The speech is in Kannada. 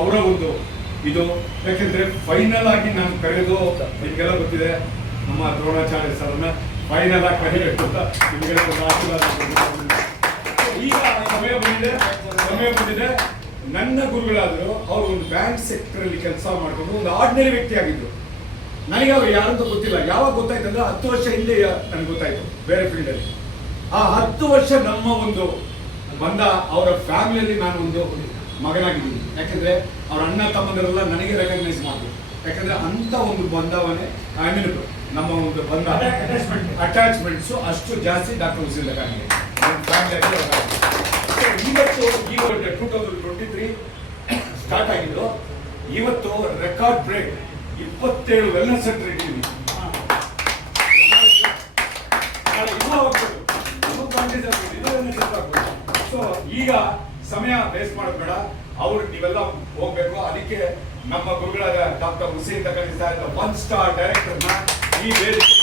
ಅವರ ಒಂದು ಇದು. ಯಾಕೆಂದ್ರೆ ಫೈನಲ್ ಆಗಿ ನಾನು ಕರೆಯೋದು ನಿಮಗೆಲ್ಲ ಗೊತ್ತಿದೆ, ನಮ್ಮ ದ್ರೋಣಾಚಾರ್ಯ ಸರ್ನ ಫೈನಲ್ ಆಗಿ ಕರೆಯಬೇಕು ಅಂತ ನಿಮಗೆಲ್ಲ ಒಂದು ಆಶೀರ್ವಾದ. ಈಗ ಸಮಯ ಬಂದಿದೆ. ನನ್ನ ಗುರುಗಳಾದರು ಅವರು ಒಂದು ಬ್ಯಾಂಕ್ ಸೆಕ್ಟರ್ ಅಲ್ಲಿ ಕೆಲಸ ಮಾಡಿಕೊಂಡು ಒಂದು ಆರ್ಡಿನರಿ ವ್ಯಕ್ತಿ ಆಗಿದ್ರು. ನನಗೆ ಅವ್ರು ಯಾರಂತ ಗೊತ್ತಿಲ್ಲ. ಯಾವಾಗ ಗೊತ್ತಾಯ್ತು ಅಂದ್ರೆ 10 ವರ್ಷ ಹಿಂದೆ ನನಗೆ ಗೊತ್ತಾಯ್ತು ಬೇರೆ ಫೀಲ್ಡ್ ಅಲ್ಲಿ. ಆ 10 ವರ್ಷ ನಮ್ಮ ಒಂದು ಬಂದ ಅವರ ಫ್ಯಾಮಿಲಿಯಲ್ಲಿ ನಾನು ಒಂದು ಮಗನಾಗಿದ್ದೀನಿ. ಯಾಕೆಂದ್ರೆ ಅವ್ರ ಅಣ್ಣ ತಮ್ಮಂದರೆಲ್ಲ ನನಗೆ ರೆಕಗ್ನೈಸ್ ಮಾಡಿದ್ರು. ಯಾಕಂದ್ರೆ ಅಂತ ಒಂದು ಬಂಧವನೇ ಐ ಮೀನ್ ನಮ್ಮ ಒಂದು ಬಂಧ ಅಟ್ಯಾಚ್ಮೆಂಟ್ಸ್ ಅಷ್ಟು ಜಾಸ್ತಿ ಡಾಕ್ಟರ್ ಹುಸೇನ್ ಲಗಾನಿಗೆ ಇವತ್ತು 2023 ಸ್ಟಾರ್ಟ್ ಆಗಿದ್ದು. ಇವತ್ತು ರೆಕಾರ್ಡ್ ಬ್ರೇಕ್ 27 ವೆಲ್ನೆಸ್ ಸೆಂಟರ್ ಇದ್ದೀವಿ. ಸೊ ಈಗ ಸಮಯ ವೇಸ್ಟ್ ಮಾಡೋದು ಬೇಡ, ಅವ್ರು ನೀವೆಲ್ಲ ಹೋಗ್ಬೇಕು. ಅದಕ್ಕೆ ನಮ್ಮ ಗುರುಗಳಾದ ಡಾಕ್ಟರ್ ಹುಸೇನ್ ಲಗಾನಿ 1 ಸ್ಟಾರ್ ಡೈರೆಕ್ಟರ್ನ ಈ ವೇದಿಕೆ